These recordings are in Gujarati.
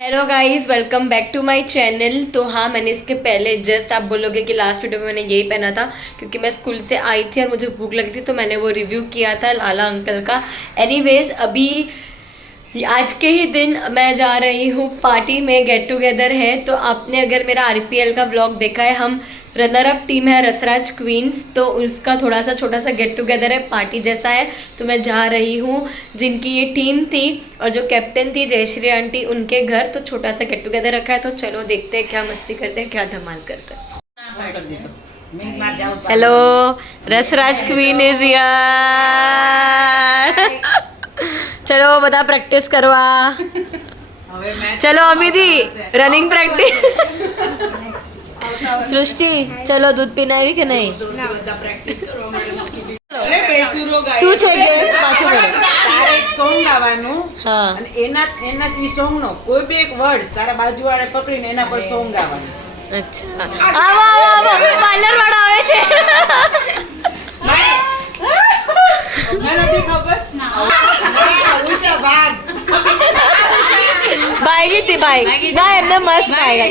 Hello guys, welcome back to my channel. तो हाँ, मैंने इसके पहले जस्ट आप बोलोगे कि लास्ट वीडियो में मैंने यही पहना था क्योंकि मैं स्कूल से आई थी और मुझे भूख लगी थी, तो मैंने वो रिव्यू किया था लाला अंकल का। एनीवेज, अभी आज के ही दिन मैं जा रही हूँ पार्टी में, गेट टुगेदर है। तो आपने अगर मेरा आरपीएल का व्लॉग देखा है, हम रनर अप टीम है रसराज क्वींस, तो उसका थोड़ा सा छोटा सा गेट टुगेदर है, पार्टी जैसा है। तो मैं जा रही हूँ जिनकी ये टीम थी और जो कैप्टन थी जयश्री आंटी, उनके घर। तो छोटा सा गेट टुगेदर रखा है, तो चलो देखते हैं क्या मस्ती करते हैं, क्या धमाल करते हैं। Hello, Rasraj queen is here. चलो बता, प्रैक्टिस करवा। चलो अमिदी, रनिंग प्रैक्टिस। सृष्टि, चलो दूध पीना है कि नहीं? શું છે કે પાછું કરો? તારે એક સોંગ ગાવાનું હા, અને એના ઈ સોંગ નો કોઈ બી એક વર્ડ તારા બાજુવાળે પકડીને એના પર સોંગ ગાવાનું. અચ્છા આવો આવો આવો, પાર્લર વાળો આવે છે. મને નથી ખબર. ઉષા ભાગ. ભાગી હતી ભાઈ. ના, એમને મસ્ત ભાગ્યા.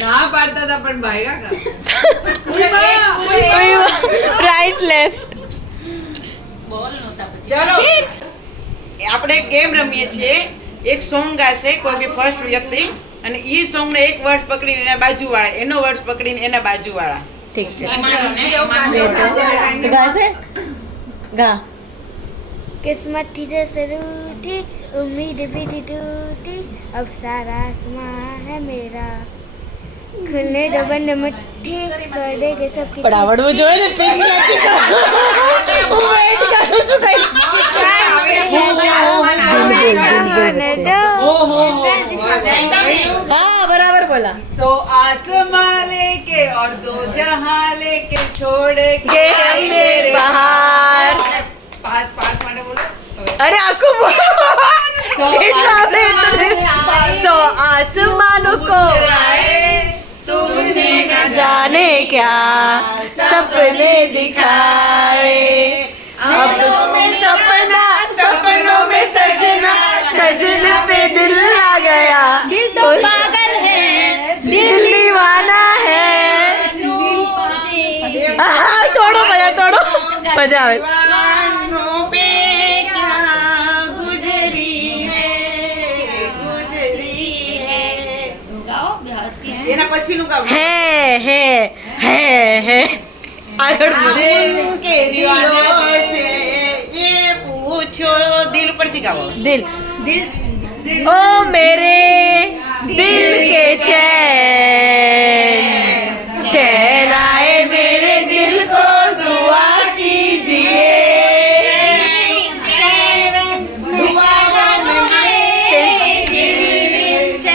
ના પાડતા હતા પણ ભાગ્યા કા. Right left. ચલો આપણે એક ગેમ રમીએ છીએ. એક સોંગ ગાશે કોઈ બી ફર્સ્ટ વ્યક્તિ અને ઈ સોંગ ને એક વર્ડ પકડીને એના બાજુવાળા, એનો વર્ડ પકડીને એના બાજુવાળા. ઠીક છે. તો ગાશે? गा. किस्मत थी जैसे रूठी, उम्मीद भी थी टूटी, अब सारा आसमां है मेरा, खुलने दो बंद मुट्ठी, कर देंगे सबकी પણ આવડવું જોઈએ ને, પિન નથી કરવું. હું વેઇટ કરું છું કઈ. हाँ, बराबर बोला. सो आसमां लेके और दो जहां लेके छोड़ के हमने बाहर. पास पास माने बोलो. अरे आपको तो आसमानों को तुमने जाने क्या सपने दिखाए, अब सपना सपनों में सजना, सजन पे दिल आ गया. दिल तो पागल है, दिल दीवाना है. हाँ, तोड़ो भैया, तोड़ो. मजा आवे. दीवानों पे क्या गुजरी है. એના પછીનું ગાવ. है આગળ બોલો. दिल के दिलों से ये पूछो. दिल પરથી ગાવો. दिल ओ मेरे दिल के चैन, चैन आए मेरे दिल को दुआ कीजिए.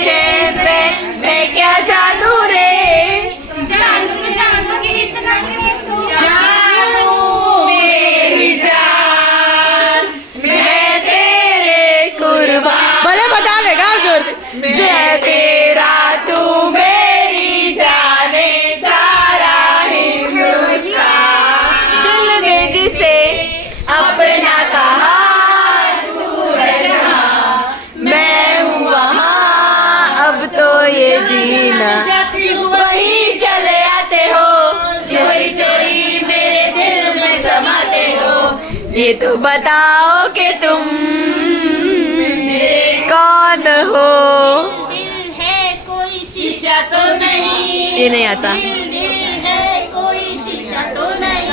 चैन पे मैं क्या जानू रे, जानू मेरी जान, मैं तेरे कुर्बान. भले बतावे गाओ जोर से. जय तेरा तू मेरी जाने सारा हिंदुस्तान, दिल ने जिसे अपना कहा तू है जहाँ, मैं हूँ वहाँ, अब तो ये जीना वही चले आते हो, चोरी चोरी मेरे दिल में समाते हो. ये तो बताओ कि तुम कौन हो. दिल है कोई शीशा तो नहीं, ये नहीं आता. दिल है कोई शीशा तो नहीं.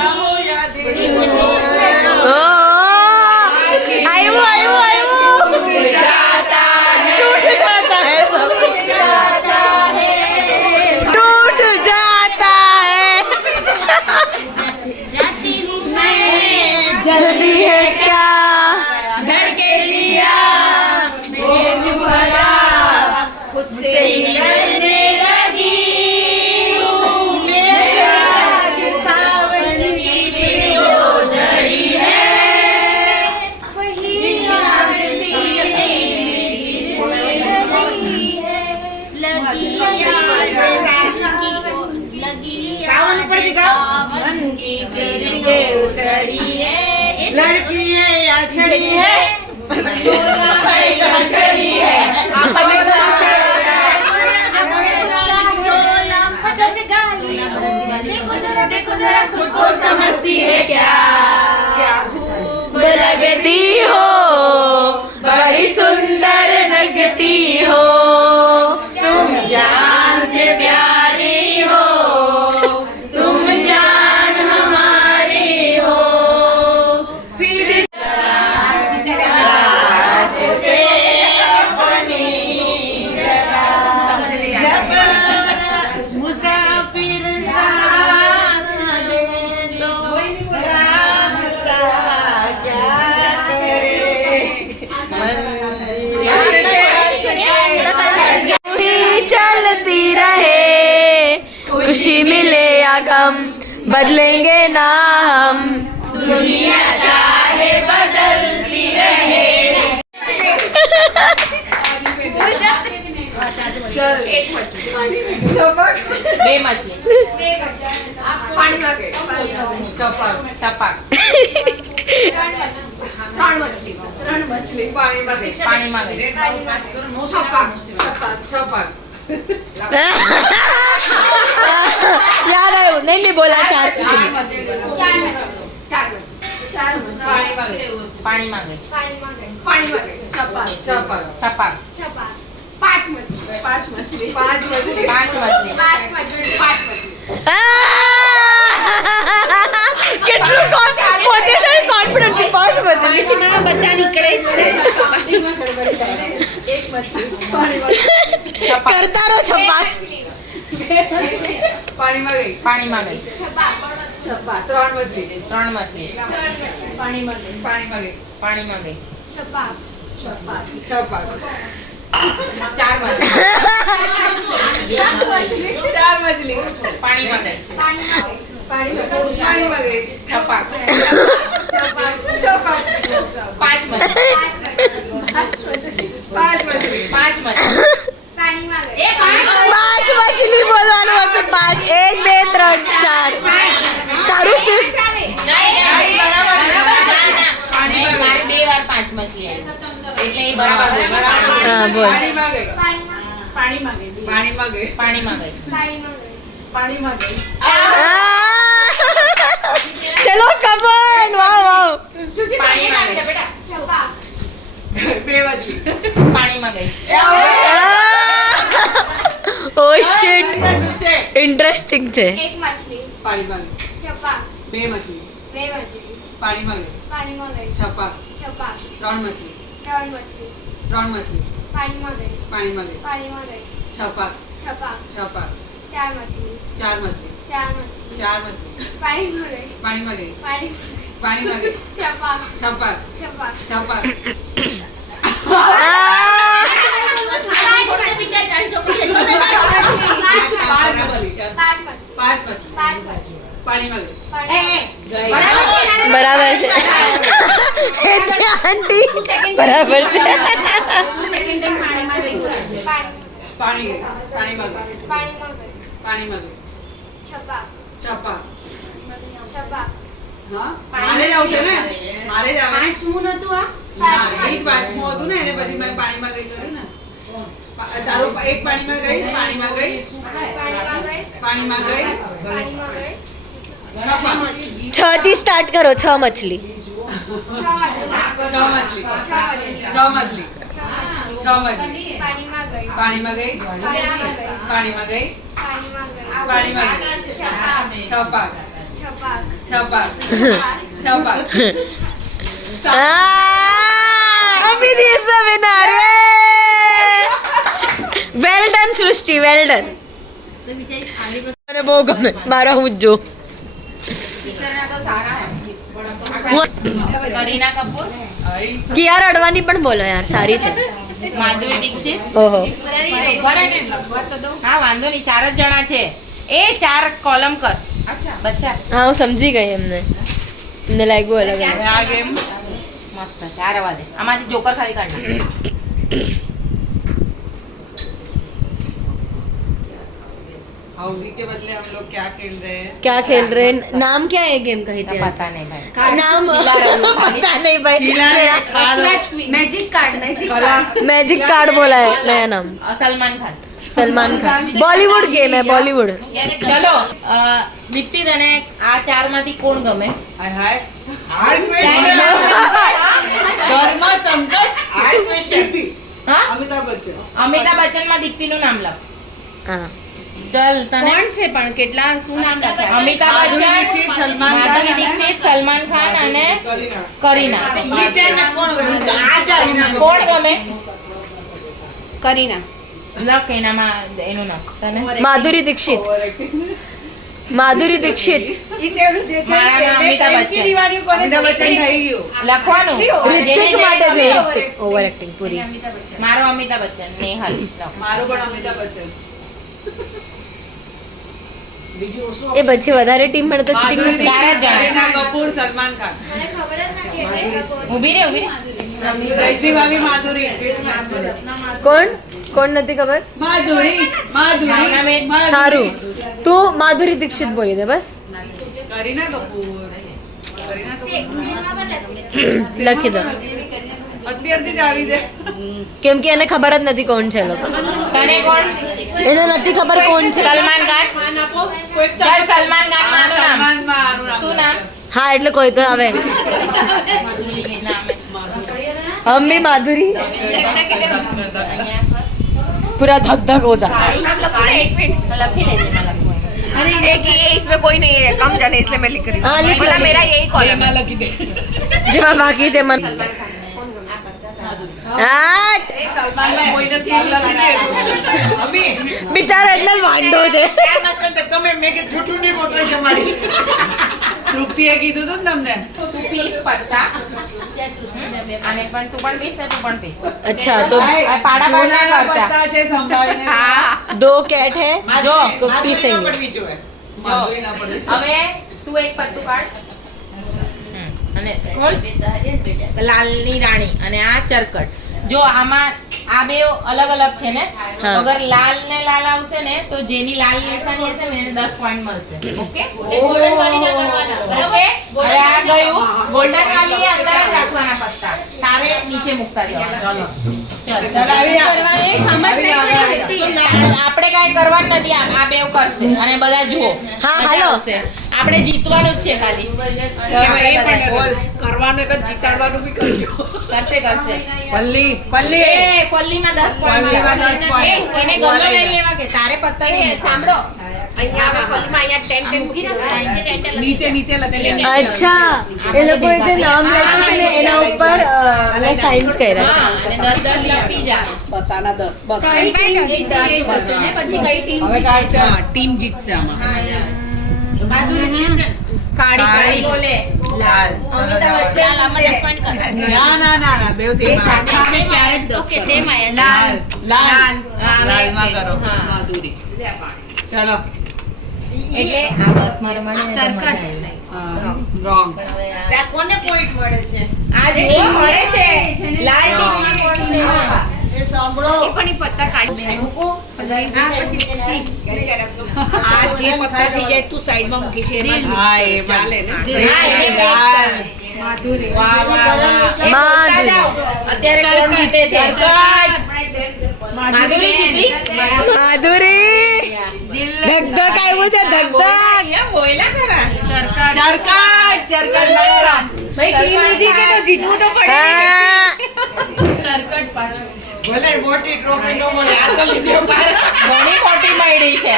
ओ आयु आयु आयु, टूट जाता है सब, टूट जाता है. जाती हूँ मैं, जल्दी है क्या धड़के लिया मेरे भला, खुद से ही लड़ने लगी हूँ. मेरा सावन की दिलो जड़ी लड़की है या छड़ी है देखो जरा खुद को समझती है क्या लगती हो बड़ी सुंदर लगती हो तुम जान से प्यारी हो तुम जान हमारी हो फिर मुसाफिर साथ दे दो रास्ता क्या करे ही चलती रहे खुशी मिले या गम बदलेंगे ना हम दुनिया चाहे बदलती रहे બે માછલી ચપાક ચપાક પાણીમાં ગઈ છપાક याद आयो नहीं बोला चार પાણીમાં ગઈ છપાક પાંચ મછલી કેટલું પોતે કોન્ફિડન્સ પાંચ મછલી બધા નીકળે જ છે કરતા રહો છપાક પાણીમાં ગઈ ત્રણ મછલી પાણીમાં ગઈ છપાક ચાર મછલી પાણીમાં ગઈ છપાક પાંચ મછલી પાંચ મછલી બોલવાનું હતું પાંચ 1 2 3 4 તારું ફિફ્થ મારે 2 વાર 5 મછલી આવી એટલે એ બરાબર બોલ હા બોલ પાણીમાં ગઈ ચલો કમન વાવ વાવ પાણીમાં ગઈ ઓ શિટ ઇન્ટરેસ્ટિંગ છે એક મછલી છપાક બે મછલી પાણીમાં ગઈ છપાક ત્રણ મછલી પાણીમાં ગઈ છપાક ચાર મછલી પાણીમાં ગઈ છપાક બરાબર છે આંટી બરાબર છે પાંચમું નતું આ પાંચમું હતું ને એને પછી મેં પાણીમાં ગઈ કર્યું ને તારું એક પાણીમાં ગઈ છ થી સ્ટાર્ટ કરો છ મછલી પાણીમાં ગઈ છપાક અભી ધીસ વિનર વેલ ડન સૃષ્ટિ વેલ ડન મને બહુ ગમે મારા હું જ જો કરીના કપૂર કિયાર અડવાની પણ બોલો યાર સારી છે માધુરી દીક્ષિત ઓહો હા વાંધો નહીં 4 જ જણા છે એ 4 કોલમ કર બચ્ચા હા હું સમજી ગઈ એમને લાગ્યું અલગ અલગ આ ગેમ મસ્ત છે આ રવા દે આમાંથી જોકર ખાલી કાઢ નાખ. हाउसी के बदले हम लोग क्या खेल रहे हैं? क्या खेल रहे हैं? नाम क्या है गेम का? हिते पता नहीं भाई नाम पता नहीं भाई. मैजिक कार्ड मैजिक कार्ड बोला है नया नाम. सलमान खान સલમાન ખાન. બોલીવુડ ગેમ है બોલીવુડ. ચલો દીપ્તિ તને આ ચાર માંથી કોણ ગમે हाय हाय हार्ड क्वेश्चन हार्ड क्वेश्चन હા अमिताभ बच्चन અમિતાભ બચ્ચન માં દીપ્તિ નું નામ લખ હા. ચલ તને કોણ છે પણ કેટલા શું નામ લખ્યા અમિતાભ બચ્ચન માધુરી દીક્ષિત સલમાન ખાન અને કરીના ये चार में कौन गया? आ चार કોણ ગમે કરીના લખ એનામાં એનું નામ તને માધુરી દીક્ષિત. માધુરી દીક્ષિત. મારામાં અમિતાભ બચ્ચન अमिताभ बच्चन થઈ ગયો લખવાનું રિતિક માટે જો રિતિક ઓવર એક્ટિંગ પૂરી. મારો અમિતાભ બચ્ચન નેહલ લખ. મારું પણ અમિતાભ બચ્ચન બીજું શું એ પછી વધારે ટીમ મળે તો ચીટિંગ નથી. ચાર જ જણા करीना कपूर सलमान खान ઊભી રે जैसी भाभी माधुरी કોણ કોણ નથી ખબર? माधुरी माधुरी ભાવનાબેન. સારું તું માધુરી દીક્ષિત બોલી દે બસ. करीना कपूर करीना कपूर લખી દો અત્યારથી જ આવી જાય કેમ કે એને ખબર જ નથી કોણ છે એ લોકો. તને કોણ એને નથી ખબર કોણ છે. સલમાન ખાન ચાલ સલમાન ખાન માનું નામ સલમાન મારું નામ શું નામ હા એટલે કોઈ તો આવે. हम भी माधुरी पूरा धक धक हो जाता है. લખી લેજે માં લખવાનું. अरे ये इसमें कोई नहीं है कम जाने इसलिए मैं लिख रही हाँ, लिख लो, मतलब लिख मेरा लो. यही कॉलम है જેમાં બાકી છે મન આટ સલમાન કોઈ નથી લખી દે અમી બિચારો એટલે વાંઢો છે. ચાર નકર તો તમે મેં કે છૂટું નહીં મોટો જમાડીશ તૃપ્તિએ કીધું તું ને તમને તું પીસ પત્તા અને પણ તું પણ પીસ ને તું પણ પીસ अच्छा तो પાડા પાડા ના કરતા પત્તા છે સંભાળીને दो कैट है જો इसको पीसेंगे. પડવી જોઈએ માધુરી ના પડવી હવે તું એક પત્તું કાઢ અને ખોલ લાલની રાણી અને આ ચરકટ જો આમાં આ બે અલગ અલગ છે ને હા. અગર લાલ ને લાલ આવશે ને તો જેની લાલ નિશાની હશે ને એને 10 પોઈન્ટ મળશે ઓકે ઓકે હવે આ ગયું ગોલ્ડન વાલી એ અંદર જ રાખવાના પત્તા તારે નીચે મૂકતા જવાના ચાલ આપણે કાઈ કરવાનું નથી આ બેવ કરશે અને બધા જુઓ હા, મજા હાલો. આવશે. આપણે જીતવાનું જ છે ખાલી કરવાનું એક જ જીતાડવાનું બી કરજો કરશે કરશે પલ્લી પલ્લી એ ફલ્લીમાં 10 પોઈન્ટ ફલ્લીમાં 10 point. એને ગલ્લો લઈ લેવા કે તારે પત્તા નહીં સાંભળો અહીંયા હવે ફોનમાં અહીંયા 10 મૂકી દો નીચે નીચે લખી અચ્છા એ લોકોએ જે નામ લખ્યું છે ને એના ઉપર સાઇન્સ કર્યા હા અને 10 લખતી જા બસ આના 10 બસ કઈ ટીમ જીતે પછી કઈ ટીમ હવે કાઢ છે ટીમ જીતશે આમાં માધુરી જીતે કાળી કાળી બોલે લાલ અમિતાભ બચ્ચન ના ના ના ના બેવ સેમ સામે ક્યારે જ 10 સેમ આયા લાલ હા, લાલમાં હવે કરો હા. માધુરી ચલો એટલે આ 10 માં રમાડે રોંગ ત્યાં કોને પોઈન્ટ મળે છે આ જો મળે છે લાલ ટીમમાં કોણ છે એ સાંભળો એ પણ ઈ પત્તા કાઢી મૂકો આ જે પત્તા થઈ જાય તું સાઈડમાં મૂકી છે હા એ ચાલે ને હા એને લાલ. માધુરી વાહ વાહ વાહ એ બોલતા માધુરી. જાઓ. અત્યારે કોણ જીતે છે માધુરી જીતી માધુરી ધક ધક આવ્યું છે ધક ધક. અહીંયા બોયલા ખરા ચરકાટ ચરકાટ ભાઈ ટીમ લીધી છે તો જીતવું તો પડે આ, ચરકટ પાછું ભલે મોટી ટ્રોફી નો મળે આ તો લીધો બાર ઘણી મોટી મળી છે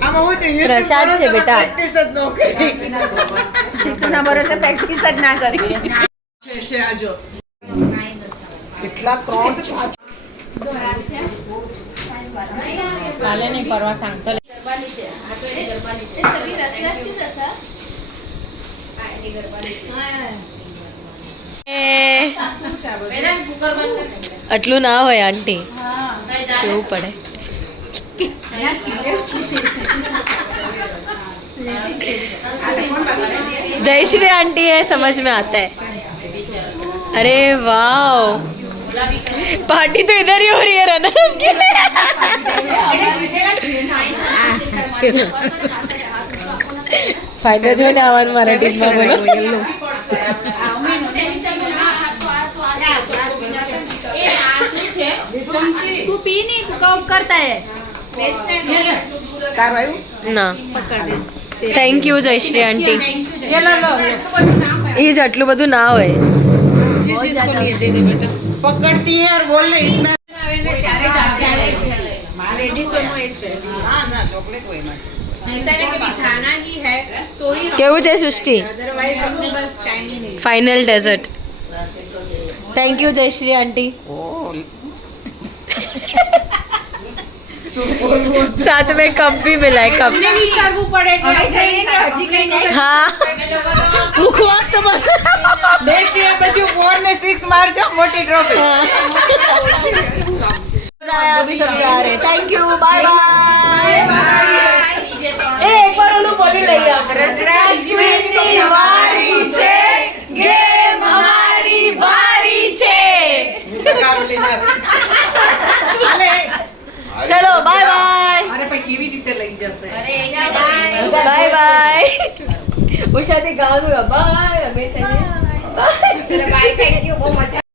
આમાં હોય તો પ્રસાદ છે બેટા. પ્રેક્ટિસ જ ન કરી જીતુના ભરોસે પ્રેક્ટિસ જ ના કરી છે આજો કેટલા 3 કાલે નહીં પરવા सांगतो આટલું ના હોય આંટી કેવું પડે जयश्री आंटी है समझ में आता है अरे वाह पार्टी तो इधर ही हो रही है रनर फायदा થયો ને આવવાનું મારા ટીમમાં બોલો તું પી નહીં તું કપ કરતા હે તારું આવ્યું? ના થેન્ક યુ જયશ્રી આંટી એ જ આટલું બધું ના હોય પકડતી है और बोल रही इतना हाँ ना चॉकलेट हुई ना ऐसा नहीं कभी जाना ही है तो ही કેવું છે સૃષ્ટિ अदरवाइज हमने बस टाइम ही नहीं final dessert thank you Jayshree aunty साथ में कप भी मिला है कप વિચારવું પડે કે હવે જઈએ ને હજી કઈ નહીં हाँ मुखवास तो बन नेक्स्ट ईयर પછી 4 ને 6 મારજો મોટી ટ્રોફી अभी सब जा रहे हैं थैंक यू बाय बाय एक बार ओલું બોલી લઈએ આપણે રસરાજની વારી છે ગેમ અમારી બારી છે કારોલીના હાલે ચલો બાય બાય અરે ભાઈ કેવી રીતે લઈ જશે બાય બાય ઉષાથી ગાવાનું બાય અમે છે બાય થેન્ક યુ બહુ મજા